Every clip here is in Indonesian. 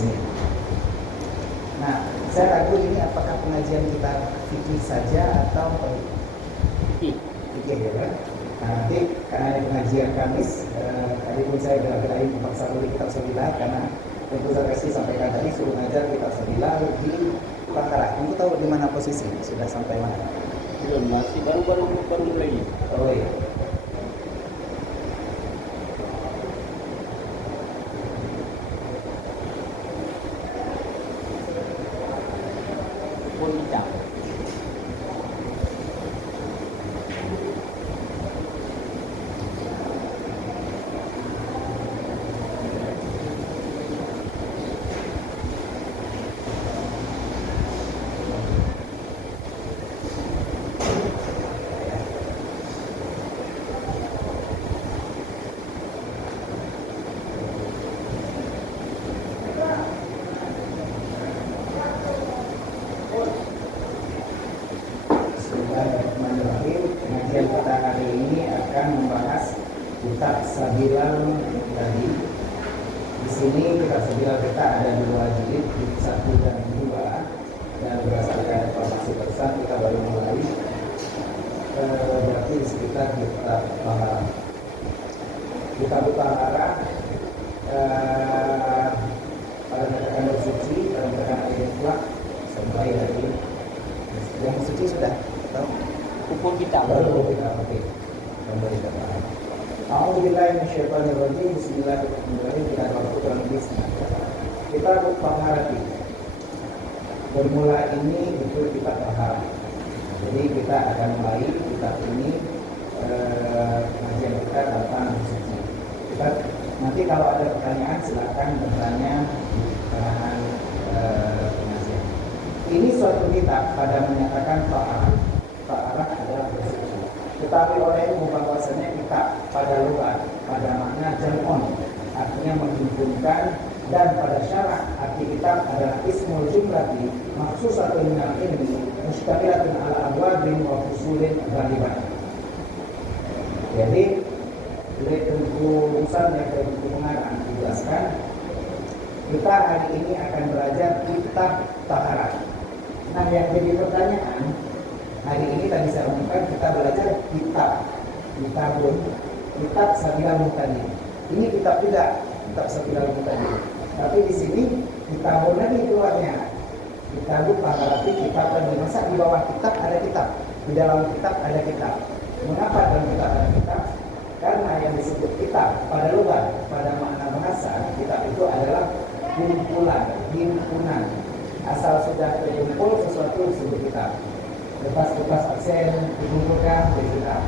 sini. Nah, saya ragu ini apakah pengajian kita fikih saja atau fikih ya kan? Nah, nanti karena ada pengajian Kamis, tadi pun saya bela-belain memaksa beli kitab Sabilah karena yang saya kasih sampaikan tadi suruh ngajar kitab Sabilah di Bangkarak. Kamu tahu di mana posisi? Sudah sampai mana? Belum, masih baru mulai. Oh iya. Pun tidak. Pengajian kita hari ini akan membahas kitab Sabilal tadi. Di sini kitab Sabilal kita ada 2 jilid, jilid 1 dan 2. Dan berdasarkan informasi pesan kita baru mulai. Berarti di sekitar kitab Taharah. Kitab Taharah pada katakan bersuci, pada katakan ayat mutlak, sampai dari yang suci sudah tahu. Hukum kita. Oke. Kembali ke Taala. A'udzubillahi minasyaitonir rajim. Bismillahirrahmanirrahim. Kita lakukan bismillah. Kita taharati. Bermula ini itu kita taharah. Jadi kita akan mulai kitab ini pengajian kita tentang suci. Kita nanti kalau ada pertanyaan silakan bertanya di tengah pengajian. Ini suatu kitab pada menyatakan taharah. Taharah adalah bersuci. Tetapi oleh ilmu bahwasanya kitab pada lugat, pada makna jam'un, artinya menghimpunkan, dan pada syarak arti kitab adalah ismul jumlati maksusatun minal ilmi mustamilatun ala abwabin wa fusulin ghaliban. Jadi urusan yang berhubungan dijelaskan. Kita hari ini akan belajar kitab taharah. Nah, yang jadi pertanyaan hari ini tadi saya umumkan kita belajar kitab Sabilal Muhtadin. Ini kitab juga, kitab Sabilal Muhtadin. Tapi di sini kitabun lagi keluarnya. Kitab Taharati, kitab lagi. Masa di bawah kitab ada kitab, di dalam kitab ada kitab. Mengapa dalam kitab ada kitab? Karena yang disebut kitab pada lugar, pada makna bahasa, kitab itu adalah kumpulan, himpunan. Asal sudah terkumpul sesuatu disebut kitab. Kertas-kertas aksen dikumpulkan jadi kitab.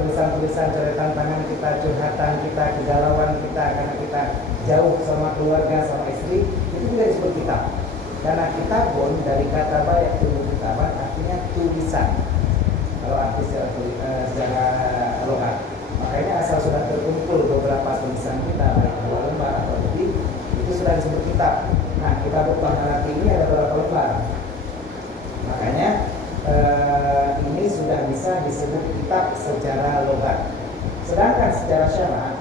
Tulisan-tulisan catatan tangan kita, curhatan kita, kegalauan kita karena kita jauh sama keluarga, sama istri, itu juga disebut kitab. Karena kitab pun dari kata bayak tubuh kitaban artinya tulisan. Kalau arti secara logat, makanya asal sudah terkumpul beberapa tulisan kita, baik 2 lembar atau lebih, itu sudah disebut kitab. Nah, kitab Taharati ini ada berapa lembar? Makanya ini sudah bisa disebut kitab secara logat. Sedangkan secara syarak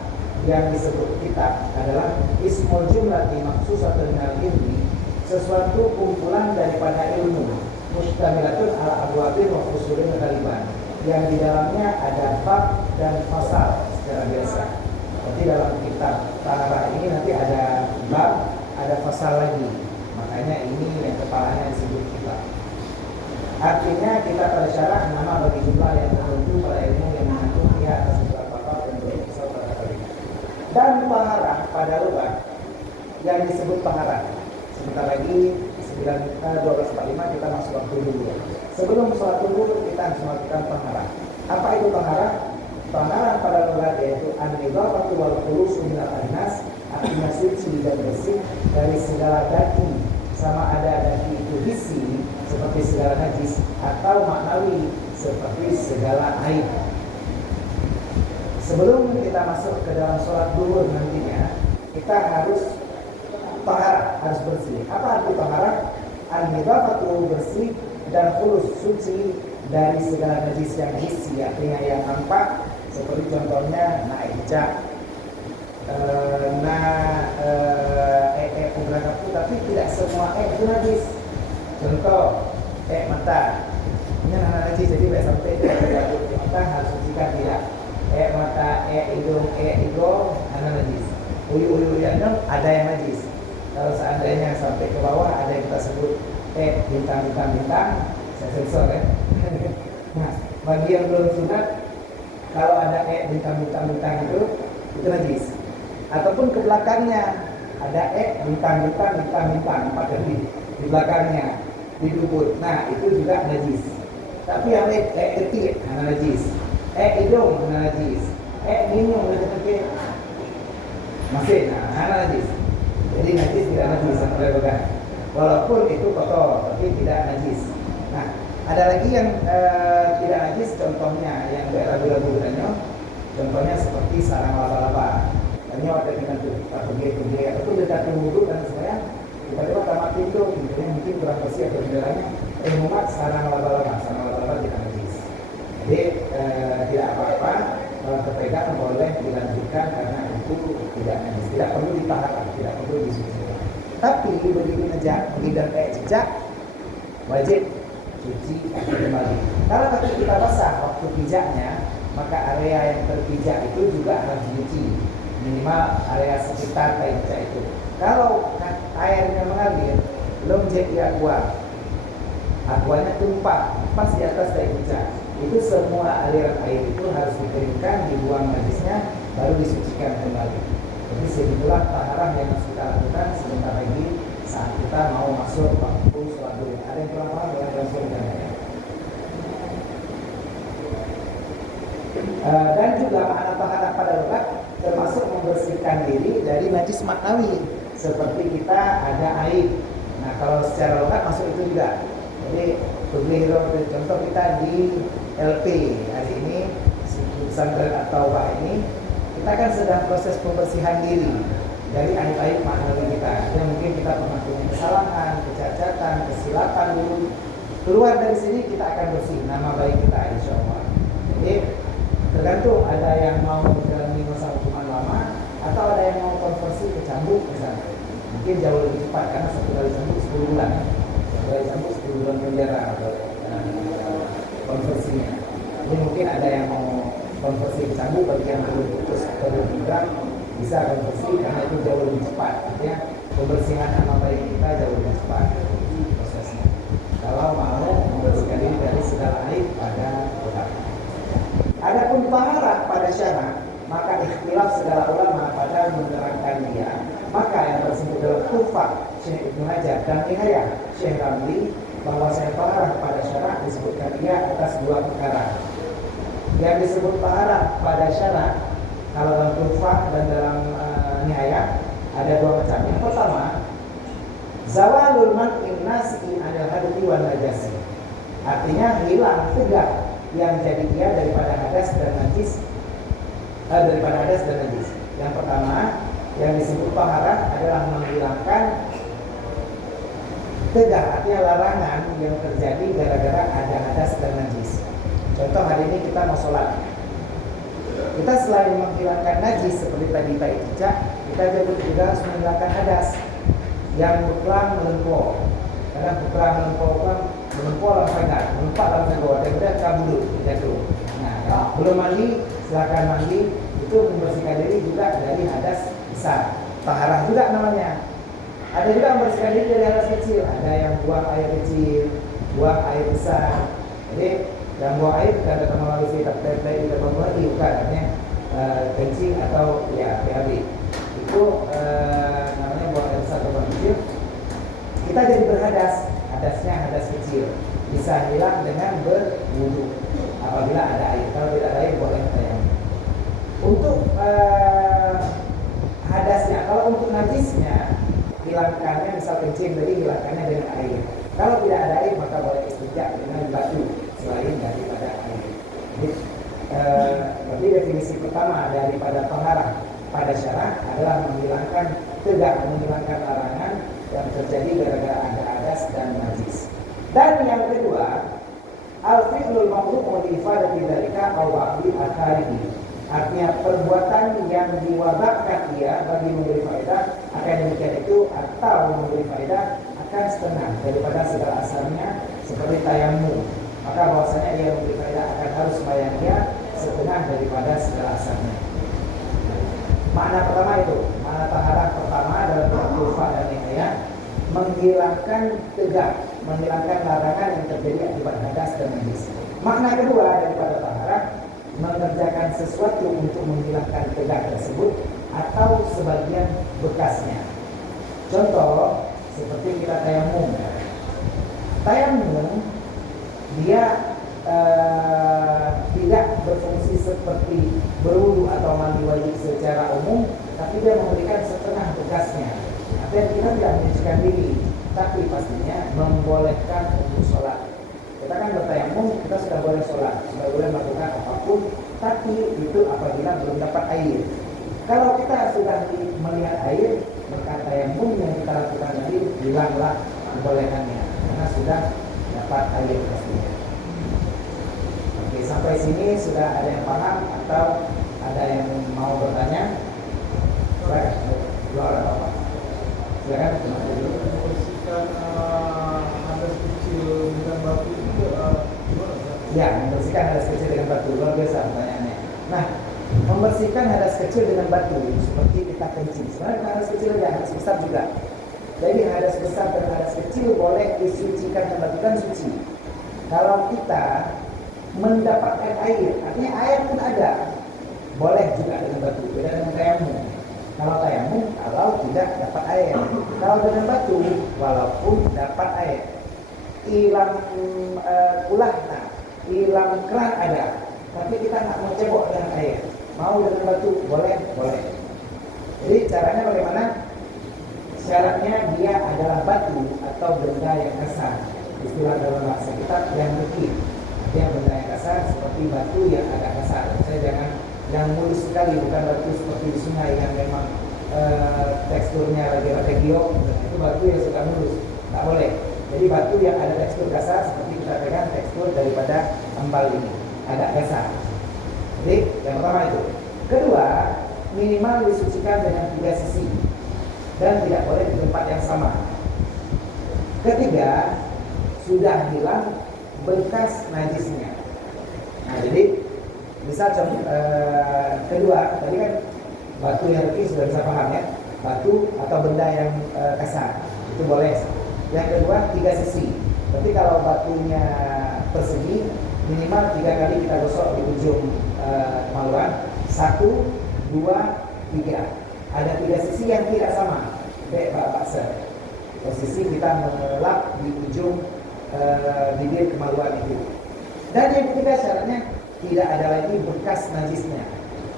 yang disebut kitab adalah ismul jumlati maksusatun minal ilmi, sesuatu kumpulan daripada ilmu, mustamilatun ala abwabin wa fusulin ghaliban, yang di dalamnya ada bab dan fasal secara biasa. Seperti dalam kitab Taharah ini nanti ada bab, ada fasal lagi. Makanya ini yang kepalanya disebut kitab. Artinya kita pada syarak nama bagi jumlah yang tertentu pada ilmu yang mengandung pihak atas beberapa bab dan berpisah pada kalimat. Dan taharah pada lugat yang disebut taharah. Sebentar lagi 12.45 kita masuk waktu dulu. Sebelum sholat dulu kita harus melakukan taharah. Apa itu taharah? Taharah pada lugat yaitu an-nidhafatu wal khulusu minal anas, artinya suci dan bersih dari segala daki, sama ada daki itu hissi seperti segala najis, atau maknawi seperti segala aib. Sebelum kita masuk ke dalam sholat duhur nantinya, kita harus taharah, harus bersih. Apa arti taharah? An-nidhafatu bersih dan khulus suci dari segala najis yang hissi, artinya yang nampak, seperti contohnya naijah, pemberangkatku, tapi tidak semua itu najis. Contoh mata, ini anak najis, jadi tidak sampai tidak di mata harus sucikan, tidak. Mata, hidung, anak najis. Uli ada yang najis. Kalau seandainya sampai ke bawah ada yang kita sebut bintang, saya sensor kan. Nah, bagi yang belum sunat, kalau ada bintang itu najis. Ataupun ke belakangnya ada bintang 4 lebih di belakangnya, di dubur. Nah, itu juga najis. Tapi yang kecil najis. Hidung najis. Minum kecil masih najis. Jadi najis tidak najis sampai pegang. Walaupun itu kotor, tapi tidak najis. Nah, ada lagi yang tidak najis, contohnya yang ragu-ragu danyo. Contohnya seperti sarang laba-laba. Danyo ada dengan pergi ataupun dekat wudhu dan semuanya. Tiba-tiba tamat pintu, pintunya mungkin kurang bersih atau jendelanya. Muhammad sarang laba-laba tidak najis. Jadi tidak apa-apa, kalau terpegang boleh dilanjutkan karena itu tidak najis. Tidak perlu ditahan, tidak perlu disucikan. Tapi begitu mengidam jejak, wajib cuci kaki kembali. Kalau kaki kita basah waktu pijaknya, maka area yang terpijak itu juga harus dicuci, minimal area sekitar tai pijak itu. Kalau airnya mengalir, belum jadi aguanya tumpah pas di atas tai pijak, itu semua aliran air itu harus dikeringkan, dibuang najisnya, baru disucikan kembali. Jadi segitulah taharah yang harus kita lakukan sebentar lagi saat kita mau masuk waktu sholat duha. Ada yang kurang paham dengan langsungkan ya. Dan juga makna taharah pada logat termasuk membersihkan diri dari najis maknawi, seperti kita ada aib. Nah, kalau secara logat masuk itu juga. Jadi contoh kita di LP hari ini pesantren atau ini kita kan sedang proses pembersihan diri dari aib-aib maknawi kita. Yang mungkin kita pernah punya kesalahan, kecacatan, kesilapan dulu. Keluar dari sini kita akan bersih nama baik kita, insya Allah. Jadi tergantung, ada yang mau menjalani masa hukuman lama atau ada yang mau konversi ke cambuk misalnya. Mungkin jauh lebih cepat karena satu kali cambuk 10 bulan. Satu kali cambuk 10 bulan penjara atau konversinya. Jadi mungkin ada yang mau konversi ke cambuk, bagi yang belum putus atau belum juga bisa konversi karena itu jauh lebih cepat. Artinya pembersihan nama baik kita jauh lebih cepat prosesnya. Kalau mau membersihkan diri dari segala aib pada Tuhan. Adapun taharah pada syarak, maka ikhtilaf segala ulama pada menerangkan dia. Maka yang tersebut dalam Tuhfah Syekh Ibnu Hajar dan Nihayah Syekh Ramli, bahwa taharah pada syarak disebutkan dia atas 2 perkara. Yang disebut taharah pada syarak, kalau dalam Tuhfah dan dalam Nihayah ada 2 macam. Yang pertama, zawalul man'in nasi anil hadathi wan najasi. Artinya hilang tegak yang jadi dia daripada hadas dan najis. Yang pertama, yang disebut taharah adalah menghilangkan tegak, artinya larangan yang terjadi gara-gara ada hadas dan najis. Contoh hari ini kita mau sholat, kita selain menghilangkan najis seperti tadi tai pijak, kita juga harus menghilangkan hadas yang buklang melempor. Karena buklang melempor dalam sangat, melompat dalam sangat, dan kemudian kabur jatuh. Nah, belum mandi, silakan mandi. Itu membersihkan diri juga dari hadas besar. Taharah juga namanya. Ada juga membersihkan diri dari hadas kecil. Ada yang buang air kecil, buang air besar. Jadi yang buang air bukan kata melalui kitab template di depan lagi, bukan, artinya kencing atau ya PAB. Itu namanya buang air besar atau buang kecil. Kita jadi berhadas, hadasnya hadas kecil. Bisa hilang dengan berwudu apabila ada air. Kalau tidak ada air boleh tayamum. Untuk hadasnya, kalau untuk najisnya hilangkannya, misal kencing tadi hilangkannya dengan air. Kalau tidak ada air maka boleh istinja dengan batu selain daripada air. Jadi definisi pertama daripada taharah pada syarak adalah menghilangkan larangan yang terjadi gara-gara ada hadas dan najis. Dan yang kedua, al-fi'lul mawdu' wa ifadati dzalika aw ba'di akharihi. Artinya perbuatan yang diwabahkan dia bagi memberi faedah akan demikian itu, atau memberi faedah akan setengah daripada segala asalnya seperti tayamum. Maka bahwasanya dia memberi faedah akan harus bayar dia setengah daripada segala asalnya. Makna pertama itu, makna taharah pertama dalam Al-Qur'an dan ayat menghilangkan tegak, menghilangkan larangan yang terjadi akibat hadas dan najis. Makna kedua daripada taharah mengerjakan sesuatu untuk menghilangkan tegak tersebut atau sebagian bekasnya. Contoh seperti kita tayamum. Tayamum dia tidak berfungsi seperti berwudu atau mandi wajib secara umum, tapi dia memberikan setengah bekasnya. Artinya kita tidak menyucikan diri, tapi pastinya membolehkan untuk sholat. Kita kan bertayamum, kita sudah boleh sholat, sudah boleh melakukan apapun, tapi itu apabila belum dapat air. Kalau kita sudah melihat air, maka tayamum yang kita lakukan tadi hilanglah kebolehkannya, karena sudah dapat air pastinya. Oke, sampai sini sudah ada yang paham atau ada yang mau bertanya? Silakan, dua orang apa? Silakan. Membersihkan hadas kecil dengan batu itu gimana? Ya, membersihkan hadas kecil dengan batu, luar biasa pertanyaannya. Nah, membersihkan hadas kecil dengan batu seperti kita kencing. Sebenarnya hadas kecil aja, hadas besar juga. Jadi hadas besar dan hadas kecil boleh disucikan dengan batu dan suci. Kalau kita mendapatkan air, artinya air pun ada, boleh juga dengan batu. Beda dengan tayamum. Kalau tayamum, kalau tidak dapat air. Kalau dengan batu, walaupun dapat air, hilang ulah, nah, hilang keran ada, tapi kita nggak mau cebok dengan air, mau dengan batu, boleh, boleh. Jadi caranya bagaimana? Syaratnya dia adalah batu atau benda yang kasar. Istilah dalam bahasa kita yang dekit. Dia benda yang kasar seperti batu yang agak kasar. Saya jangan yang mulus sekali, bukan batu seperti di sungai yang memang teksturnya lagi regio, itu batu yang suka mulus, tak boleh. Jadi batu yang ada tekstur kasar seperti kita pegang tekstur daripada ambal ini, agak kasar. Jadi yang pertama itu. Kedua, minimal disucikan dengan 3 sisi dan tidak boleh di tempat yang sama. Ketiga, sudah hilang bekas najisnya. Nah, jadi misal kedua, tadi kan batu yang dekik sudah bisa paham ya, batu atau benda yang kasar itu boleh. Yang kedua 3 sisi. Tapi kalau batunya persegi, minimal 3 kali kita gosok di ujung kemaluan. 1, 2, 3. Ada 3 sisi yang tidak sama. Baksa. Posisi kita mengelap di ujung bibir kemaluan itu. Dan yang ketiga syaratnya tidak ada lagi bekas najisnya.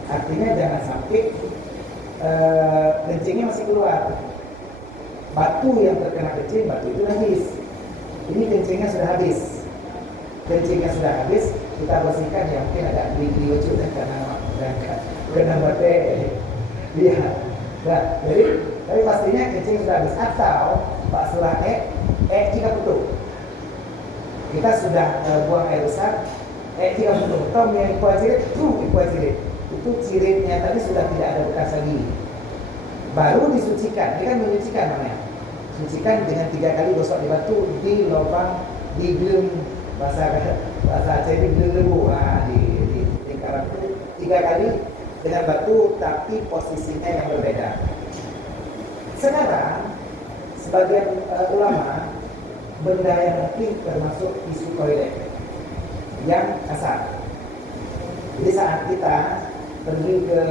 Artinya jangan sampai kencingnya masih keluar. Batu yang terkena kencing, batu itu najis. Ini kencingnya sudah habis. Kencingnya sudah habis, kita bersihkan ya, mungkin agak lucu karena bate. Iya. Nah, jadi tapi pastinya kencing sudah habis atau pak setelah jika putus. Kita sudah buang air besar, jika putus. Tom yang ikuacirit. Itu ciritnya tadi sudah tidak ada bekas lagi. Baru disucikan, ini kan menyucikan namanya. Sucikan dengan 3 kali gosok di batu di lubang di gelem bahasa Aceh di gelem lembu. Nah, di karang itu 3 kali dengan batu tapi posisinya yang berbeda. Sekarang sebagian ulama benda yang mungkin termasuk tisu toilet yang kasar. Jadi saat kita pergi ke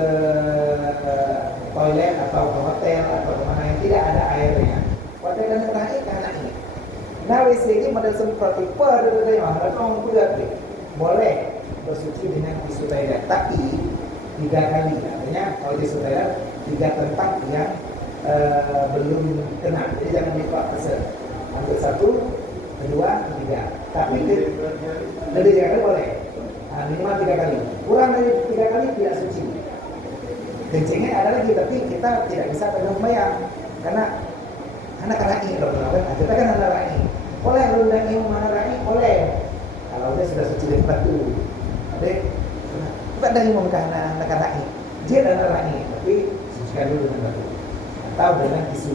toilet atau ke hotel atau kemana yang tidak ada airnya, hotel dan terakhir karena ini. Nah, WC ini model semprot tipe boleh bersuci dengan tisu toilet, tapi 3 kali. Artinya kalau tisu toilet 3 tempat yang belum kena. Jadi jangan lupa pesan. Ambil 1, 2, 3. Tapi lebih 3 kali boleh. Nah, minimal 3 kali. Kurang dari 3 kali tidak suci. Kencingnya ada lagi, tapi kita tidak bisa pegang bayang karena anak rai loh, kan? Kita kan anak rai. Boleh rendang ilmu mana rai? Boleh. Kalau dia sudah suci dari batu. Ada kita dari ilmu karena anak menggunakan ra'i. Jir adalah ra'i, tapi sucikan dulu dengan batu atau dengan tisu.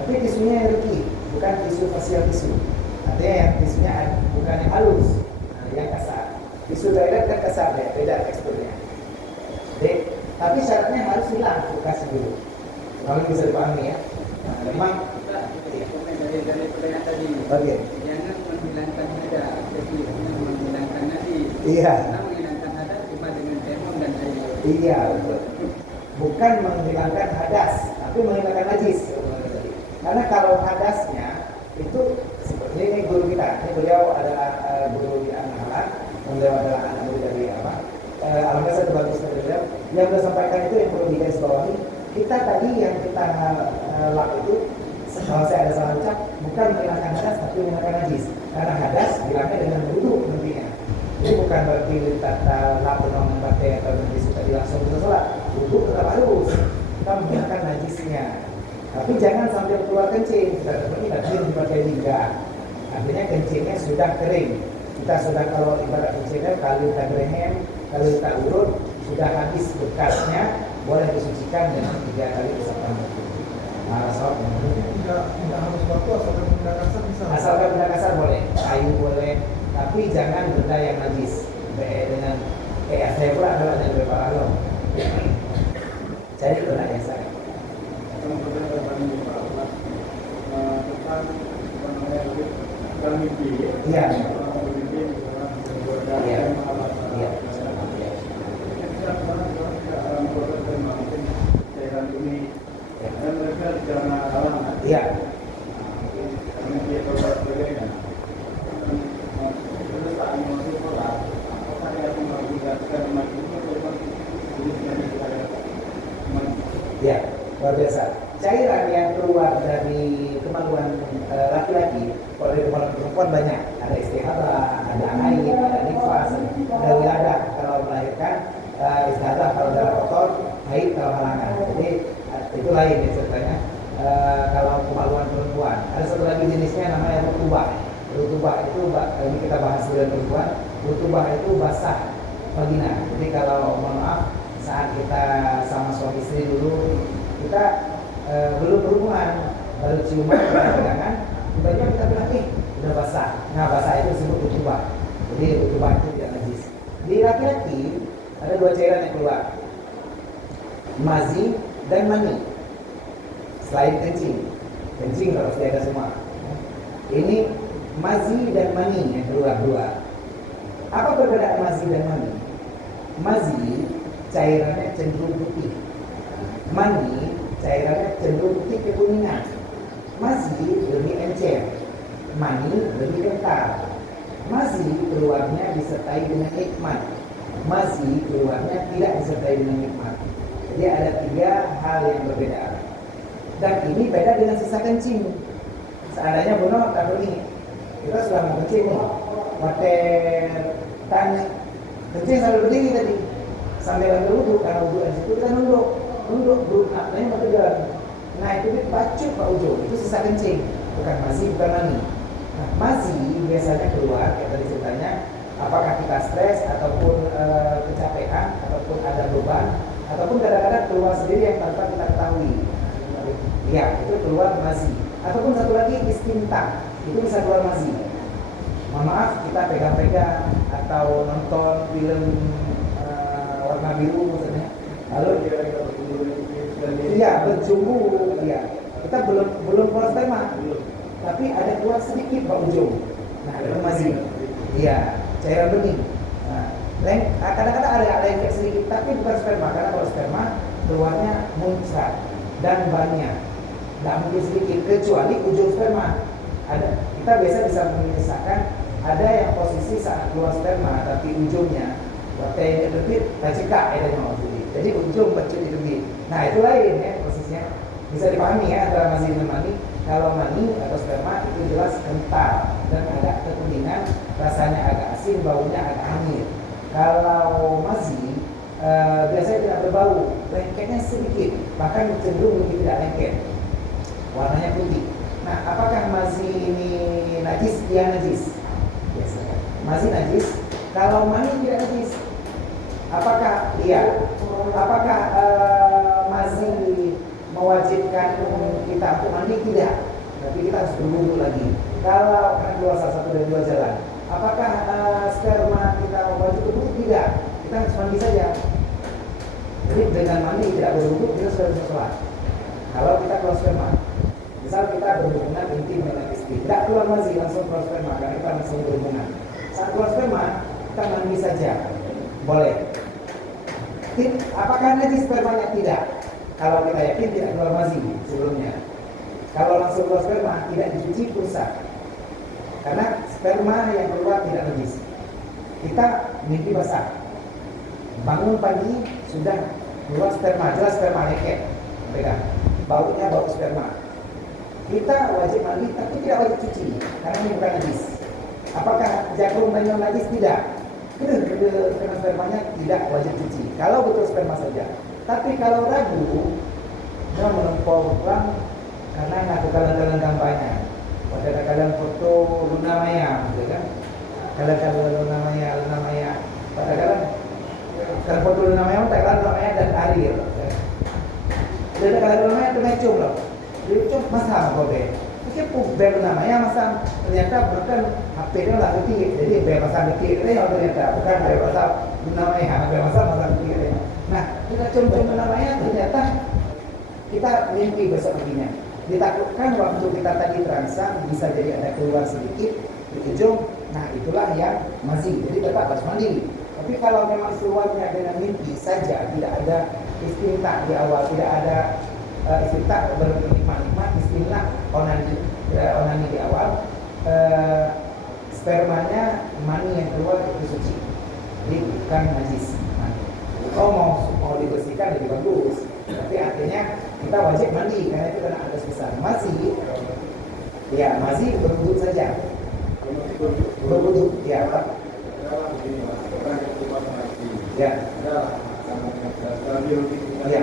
Tapi tisunya yang reki, bukan tisu facial tisu. Artinya yang tisunya bukan yang halus, yang kasar. Tisu toilet kan kasar ya, beda teksturnya. Jadi, tapi syaratnya harus hilang bekas dulu. Kalau bisa dipahami ya. Nah, memang dari pertanyaan tadi. Oke. Jangan menghilangkan hadas, jadi jangan menghilangkan najis. Iya. Karena menghilangkan hadas cuma dengan tembok dan air. Iya, betul. Bukan menghilangkan hadas, tapi menghilangkan najis. Karena kalau hadasnya itu seperti ini guru kita, ini beliau adalah guru di An-Nahlan, beliau adalah anak murid dari apa? Alhamdulillah satu bagus dari beliau. Yang beliau sampaikan itu yang perlu digarisbawahi. Kita tadi yang kita lap itu, kalau saya ada salah ucap, bukan menghilangkan hadas, tapi menghilangkan najis. Karena hadas bilangnya dengan wudu nantinya. Jadi bukan berarti tata lap dengan batai atau najis tadi langsung kita sholat. Wudu tetap harus. Kita menghilangkan najisnya. Tapi jangan sampai keluar kencing. Kita tidak dipakai liga. Artinya kencingnya sudah kering. Kita sudah kalau ibarat kencingnya kalau kita grehem, kalau kita urut sudah habis bekasnya, boleh disucikan dengan 3 kali usapan batu. Tidak harus batu, asalkan benda kasar bisa. Asalkan benda kasar boleh, kayu boleh, tapi jangan benda yang najis. Dengan saya pula adalah yang berparalel. Jadi benda yang saya. Kemudian tentang mimpi. Iya. Iya. Iya. Dan mereka secara alam. Iya. Karena dia berbeda. Terus saat masuk sholat, apakah dia menggunakan mandi atau Ya, luar biasa. Cairan yang keluar dari kemaluan laki-laki, kalau dari kemaluan perempuan banyak. Ada istihadah, ada haid, ada nifas, ada wiladah kalau melahirkan, istihadah kalau darah kotor, haid kalau halangan. Jadi itu lain ya ceritanya. Kalau kemaluan perempuan, ada satu lagi jenisnya namanya rutubah. Rutubah itu ini kita bahas dulu perempuan. Rutubah itu basah vagina. Jadi kalau mohon maaf saat kita sama suami istri dulu kita belum berhubungan, baru ciuman, pegangan, tiba-tiba kita bilang udah basah. Nah basah itu disebut rutubah. Jadi rutubah itu tidak najis. Di laki-laki ada 2 cairan yang keluar, mazi dan mani. Selain kencing harus diada semua. Ini mazi dan mani yang keluar 2. Apa perbedaan mazi dan mani? Mazi cairannya cenderung putih, mani cairannya cenderung putih kekuningan. Mazi lebih encer, mani lebih kental. Mazi keluarnya disertai dengan nikmat, mazi keluarnya tidak disertai dengan nikmat. Jadi ada 3 hal yang berbeda. Dan ini beda dengan sisa kencing. Seandainya Bono tak ini, kita sudah mau kencing nih, water tanya, kencing sambil berdiri tadi, sambil ambil wudhu, karena wudhu di situ kita nunduk artinya mau jalan. Nah itu dipacu Pak Ujo, itu sisa kencing, bukan mazi, bukan mani. Nah mazi biasanya keluar, kayak tadi ceritanya, apakah kita stres ataupun kecapean ataupun ada beban, ataupun kadang-kadang keluar sendiri yang tanpa kita ketahui. Ya, itu keluar mazi. Ataupun satu lagi istinta, itu bisa keluar mazi. Mohon maaf, kita pegang-pegang atau nonton film warna biru maksudnya. Lalu iya berjumbu, iya. Kita belum keluar sperma, tapi ada keluar sedikit Pak ujung. Nah, itu mazi. Iya, cairan bening. Nah, kadang-kadang ada lengket sedikit, tapi bukan sperma, karena kalau sperma keluarnya muncrat dan banyak. Tidak mungkin sedikit, kecuali ujung sperma. Kita biasa bisa menyisakan ada yang posisi saat keluar sperma, tapi ujungnya batai lebih cekak ada maksudnya. Jadi ujung bercut lebih. Nah itu lain ya posisinya. Bisa dipahami ya antara mazi dan mani. Kalau mani atau sperma itu jelas kental dan agak kekuningan, rasanya agak asin, baunya agak hamil. Kalau mazi biasanya tidak berbau, lengketnya sedikit, bahkan cenderung lebih tidak lengket. Warnanya putih. Nah, apakah mazi ini najis? Dia najis. Biasanya. Mazi najis. Kalau mani tidak najis. Apakah? Iya. kita untuk mandi tidak, tapi kita harus berwudu lagi. Kalau akan keluar salah satu dari dua jalan, apakah sperma kita wajib berwudu? Tidak, kita harus mandi saja. Jadi dengan mandi tidak berwudu kita sudah bisa sholat. Kalau kita keluar sperma, misal kita berhubungan intim dengan istri, tidak keluar mazi langsung keluar sperma, karena kita langsung berhubungan. Saat keluar sperma kita mandi saja, boleh. Apakah najis spermanya? Tidak. Kalau kita yakin tidak keluar mazi sebelumnya. Kalau langsung keluar sperma tidak dicuci pun sah. Karena sperma yang keluar tidak najis. Kita mimpi basah, bangun pagi sudah keluar sperma, jelas sperma leket, pegang, baunya bau sperma. Kita wajib mandi tapi tidak wajib cuci karena ini bukan najis. Apakah jagung dan najis? Tidak. Karena spermanya tidak wajib cuci. Kalau betul sperma saja. Tapi kalau ragu, dia menempuh pulang karena ngaku kalian gambarnya. Pada kalian foto Luna Maya, gitu kan? Kalian Luna Maya. Pada kalian foto Luna Maya, tak kalian Luna Maya dan Ariel. Jadi kalau Luna Maya itu ngecum loh. Ngecum masa apa be? Mungkin bel Luna Maya masa ternyata bukan HP dia lah detik. Jadi bel masa detik dia ternyata bukan bel masa Luna Maya, bel masa detik dia. Nah, kita cum-cum Luna Maya ternyata kita mimpi besok paginya. Ditakutkan waktu kita tadi terangsang bisa jadi ada keluar sedikit di ujung. Nah itulah yang mazi, jadi tetap harus mandi. Tapi kalau memang keluarnya dengan mimpi saja, tidak ada istinta di awal, tidak ada istinta bernikmat-nikmat, istinta onani di awal, spermanya mani yang keluar itu suci, jadi bukan najis. Kalau mau dibersihkan lebih bagus, tapi artinya kita wajib mandi karena itu kena hadas besar. Masih, ya masih berwudu saja. Berwudu, ya Pak. Ya. Ya.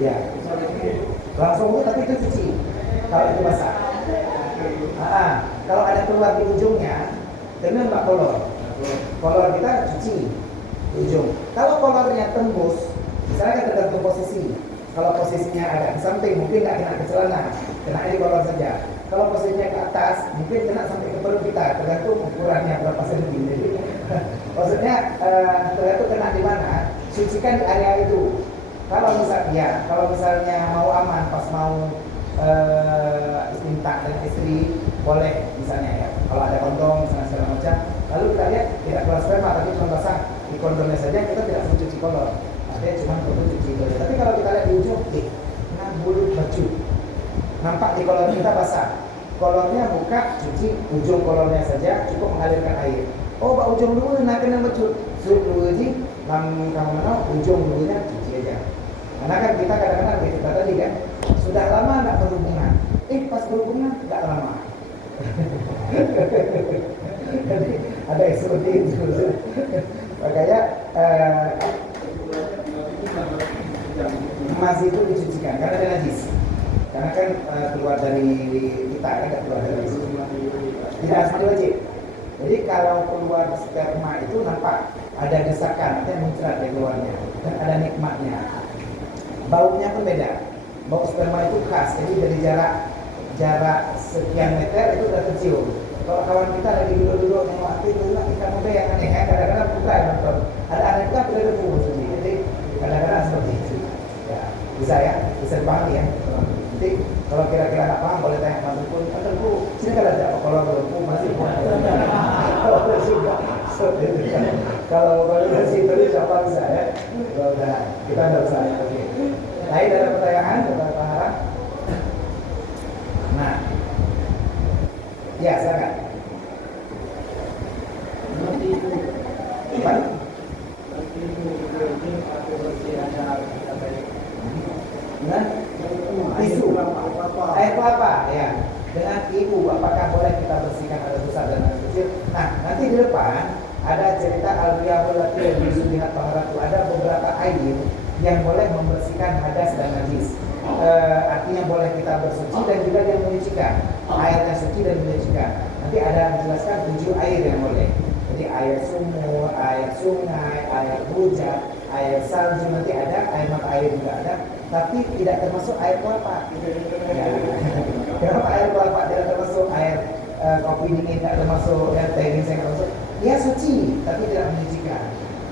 Ya. Langsung itu tapi itu cuci. Kalau itu basah. Kalau ada keluar di ujungnya, dengan mbak kolor kita cuci di ujung. Kalau kolornya tembus, misalnya kan tergantung posisi. Kalau posisinya agak di samping, mungkin nggak kena ke celana, kena di kolor saja. Kalau posisinya ke atas, mungkin kena sampai ke perut kita, tergantung ukurannya berapa senti. Jadi, maksudnya tergantung kena di mana, sucikan di area itu. Kalau misalnya mau aman, pas mau istinta dan istri, boleh misalnya ya. Kalau ada kondom misalnya segala macam, lalu kita lihat tidak keluar sperma tapi cuma basah di kondomnya saja, kita tidak perlu cuci kolor, artinya cuma perlu cuci kolor. Tapi kalau kita lihat di ujung, bulu baju nampak di kolor kita basah, kolornya buka, cuci ujung kolornya saja, cukup mengalirkan air. Oh, bak ujung dulu nak kena baju dulu ji, kamu mana ujung dulunya cuci aja. Karena kan kita kadang-kadang kita tadi kan sudah lama nggak berhubungan, pas berhubungan nggak lama. Jadi ada yang seperti itu. Makanya emas itu dicucikan karena ada najis. Karena kan keluar dari kita kan keluar dari situ. Tidak harus mandi wajib. Jadi kalau keluar sperma itu nampak ada desakan, artinya muncrat dari keluarnya dan ada nikmatnya. Baunya pun beda. Bau sperma itu khas. Jadi dari jarak sekian meter itu sudah tercium. Kalau kawan kita lagi duduk-duduk nengok itu kita muda yang aneh ya, kadang-kadang buka ya nonton. Ada anak juga tidak debu sendiri. Jadi kadang-kadang seperti itu. Ya, bisa dipahami ya. Nanti kalau kira-kira nggak paham boleh tanya Mas Pun. Tentu sini kan ada kalau belum masih kalau sudah kalau masih terus siapa bisa ya. Kalau udah kita nggak usah. Oke. Lain ada pertanyaan kepada Pak Harap? Nah, ya silakan. Nah, tisu, air kelapa, ya. Dengan ibu, apakah boleh kita bersihkan air besar dan air kecil? Nah, nanti di depan ada cerita al-riyadul lati bizubihat taharatu. Ada beberapa air yang boleh membersihkan hadas dan najis. Artinya boleh kita bersuci dan juga yang menyucikan. Airnya suci dan menyucikan. Nanti ada menjelaskan 7 air yang boleh. Jadi air sumur, air sungai, air hujan, air salju, nanti ada, air mata air juga ada, tapi tidak termasuk air kelapa. Ya. Kenapa air kelapa tidak termasuk, air kopi dingin tidak termasuk, dan teh ginseng tidak termasuk? Dia suci, tapi tidak menyucikan.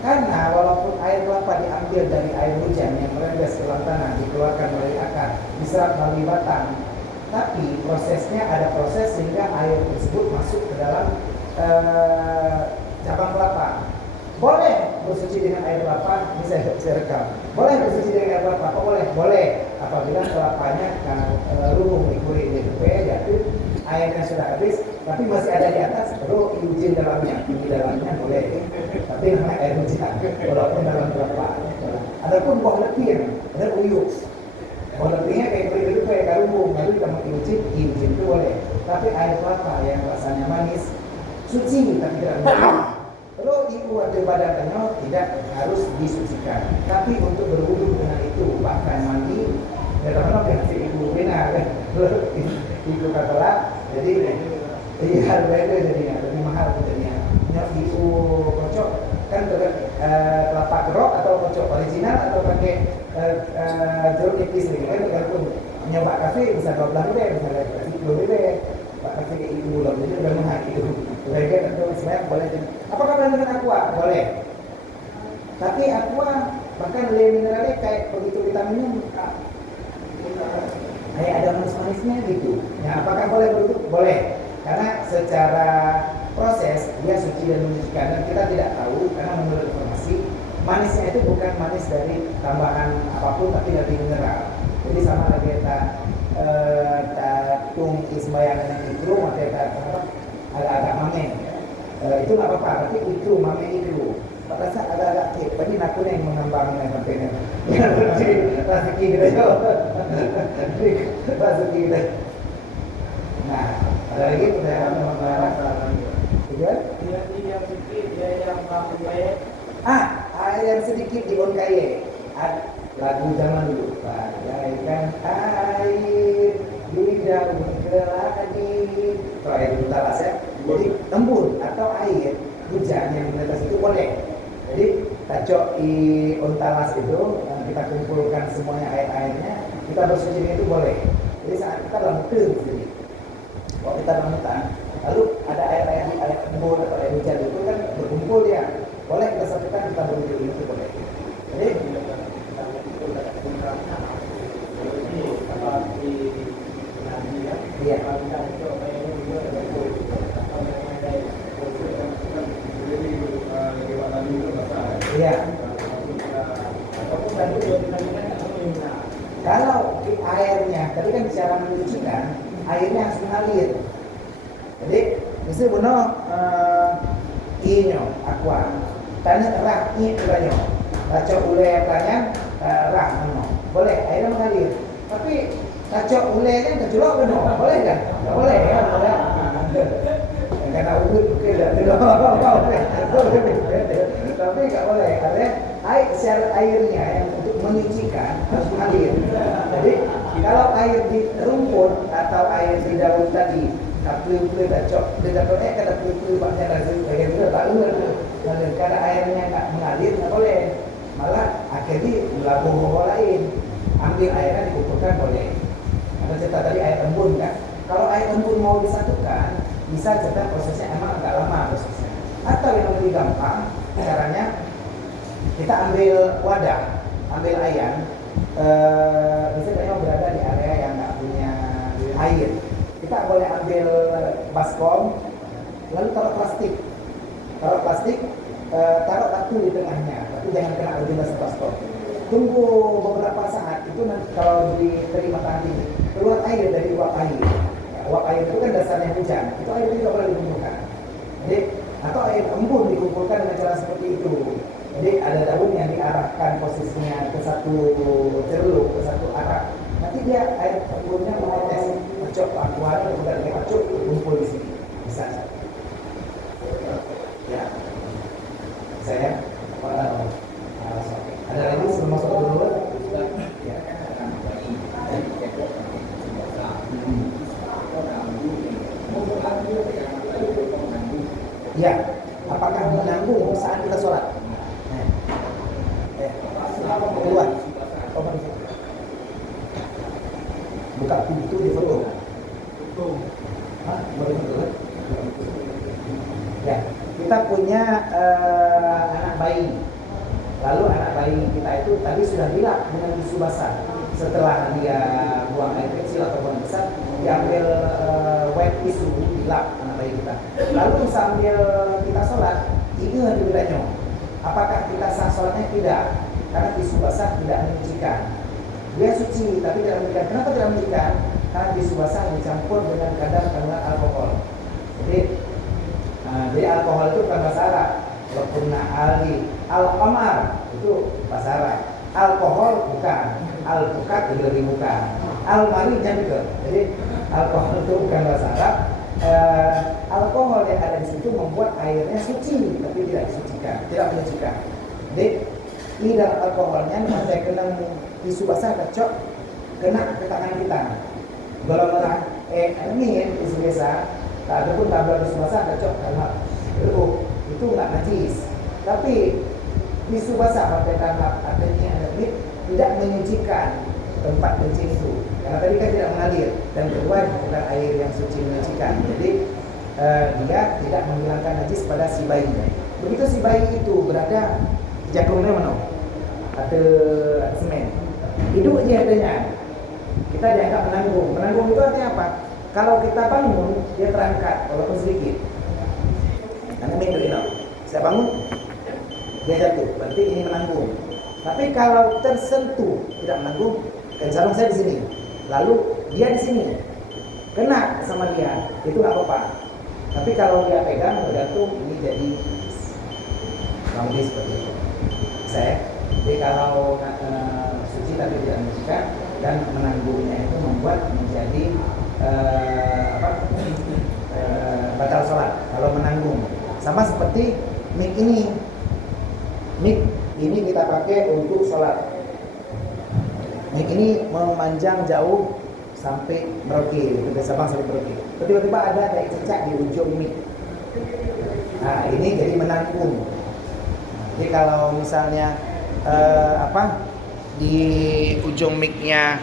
Karena walaupun air kelapa diambil dari air hujan yang merembes ke dalam tanah, dikeluarkan melalui akar, diserap melalui batang, tapi prosesnya ada proses sehingga air tersebut masuk ke dalam cabang kelapa. Boleh bersuci dengan air kelapa, ini saya rekam. Boleh bersuci dengan air kelapa, apa boleh? Boleh. Apabila kelapanya lumung, dikurik, jatuh, airnya sudah habis, tapi masih ada di atas, perlu diuji dalamnya. Di dalamnya boleh, tapi namanya air hujan, walaupun dalam kelapa. Adapun buah lepir, ada uyuk. Buah lepirnya kayak kulit kayak karung, lalu kita mau diuji itu boleh. Tapi air kelapa yang rasanya manis, suci tapi tidak menjadi. Kalau ibu atau badannya tidak harus disucikan, tapi untuk berwudu dengan itu, bahkan mandi, ya teman-teman yang si ibu benar, ibu katalah, jadi iya beda jadinya, lebih mahal jadinya. Yang ibu kocok kan kelapa kerok atau kocok original atau pakai jeruk nipis gitu kan, walaupun nyoba kafe bisa 12 ribu, bisa 10 ribu. Pak kasih ibu loh, jadi udah mahal itu. Mereka tentu sebenarnya boleh. Apakah boleh dengan aqua? Boleh. Tapi aqua bahkan le mineralnya kayak begitu kita minum, kayak ada manis-manisnya gitu. Ya, apakah boleh begitu? Boleh. Karena secara proses dia suci dan menyucikan, dan kita tidak tahu karena menurut informasi manisnya itu bukan manis dari tambahan apapun, tapi dari mineral. Jadi sama lagi kita tung ismayangan yang itu, maka agak mamen. Itu nggak apa-apa, tapi itu mamen itu. Pak rasa agak-agak kek, tadi nakunya yang mengembangkan sampainya. Rezeki kita yo, rezeki kita. Nah, ada lagi pertanyaan mengenai juga? Yang sedikit, yang pakai. Air yang sedikit di Bonkaye. Lagu zaman dulu, bagaikan air di daun keladi. Itu air talas ya. Jadi embun atau air hujan yang menetes itu boleh. Jadi tacok di ontalas itu, kita kumpulkan semuanya air-airnya, kita bersuci itu boleh. Jadi saat kita dalam hutan, kalau kita dalam hutan, lalu ada air-air di air embun atau air hujan itu kan berkumpul ya, boleh kita satukan, kita berwudu itu boleh. Jadi iya. Iya. Kalau di airnya, tadi kan cara mencucikan, airnya harus mengalir. Jadi, misalnya benar inyo, aqua, tanah rah itu banyak. Baca ulai tanya rah mana? Boleh, airnya mengalir. Tapi kacau ulainya kecolok benar, boleh kan? Tidak boleh ya, boleh. Karena udut mungkin tidak tapi nggak boleh, karena air secara airnya yang untuk menyucikan harus mengalir. Jadi kalau air di rumput atau air di daun tadi, kapil-kapil kacau, kata kapil-kapil banyak lagi, bagian itu tak lalu karena airnya nggak mengalir nggak boleh. Malah akhirnya labuh lain, ambil airnya dikumpulkan boleh. Ada cerita tadi air embun kan, kalau air embun mau disatukan, bisa cerita prosesnya emang agak lama prosesnya. Atau yang lebih gampang, caranya kita ambil wadah, ambil ayam, misalnya berada di area yang nggak punya air, kita boleh ambil baskom, lalu taruh plastik, taruh batu di tengahnya, tapi jangan kena original baskom. Tunggu beberapa saat, itu nanti kalau diterima tangan ini, keluar air dari uap air. Uap air itu kan dasarnya hujan, itu air juga boleh dikumpulkan. Jadi, atau air embun dikumpulkan dengan cara seperti itu. Jadi ada daun yang diarahkan posisinya ke satu ceruk, ke satu arah. Nanti dia air embunnya menetes, pacok aqua, bukan dia pacok, kumpul di sini. Bisa. Ya. Saya ada lagi sebelum masuk ke dulu? Ya. Ya, apakah keluar. Buka pintu di foto. Hah? Boleh foto kan? Ya, kita punya anak bayi. Lalu anak bayi kita itu tadi sudah dilap dengan tisu basah. Setelah dia buang air kecil atau buang besar, diambil wet tisu, dilap anak bayi kita. Lalu sambil kita sholat, ingat ditanya, apakah kita sah sholatnya? Tidak, karena tisu basah tidak menyucikan. Dia suci, tapi tidak menyucikan. Kenapa tidak menyucikan? Karena tisu basah dicampur dengan kadar kandungan alkohol. Jadi alkohol itu bukan bahasa Arab. Walaupun al-qamar itu bahasa Arab. Alkohol bukan, al-bukat lebih bukan, al-mari juga. Jadi alkohol itu bukan bahasa Arab. Alkohol yang ada di situ membuat airnya suci, tapi tidak disucikan, tidak menyucikan. Jadi lidah alkoholnya nanti kena tisu basah kecok, kena ke tangan kita. Golongan ini tisu biasa, tak ada pun tablet tisu basah kecok karena itu nggak najis. Tapi tisu basah pakai tangan artinya tidak menyucikan tempat kencing itu, karena tadi kan tidak mengalir dan keluar adalah air yang suci menyucikan. Jadi dia tidak menghilangkan najis pada si bayinya. Begitu si bayi itu berada jagungnya mana? Ada semen. Hidup aja adanya. Kita dianggap menanggung. Menanggung itu artinya apa? Kalau kita bangun, dia terangkat walaupun sedikit. Karena ini saya bangun, dia jatuh. Berarti ini menanggung. Tapi kalau tersentuh tidak menanggung, dan sarung saya di sini, lalu dia di sini, kena sama dia, itu nggak apa-apa. Tapi kalau dia pegang bergantung, ini jadi lebih seperti itu. Jadi kalau suci tapi tidak menyucikan dan menanggungnya itu membuat menjadi batal sholat. Kalau menanggung, sama seperti mic ini. Mic ini kita pakai untuk sholat. Mic ini memanjang jauh sampai Merauke, dari Sabang sampai Merauke. Tiba-tiba ada kayak cicak di ujung mic. Nah, ini jadi menanggung. Jadi kalau misalnya di ujung mic-nya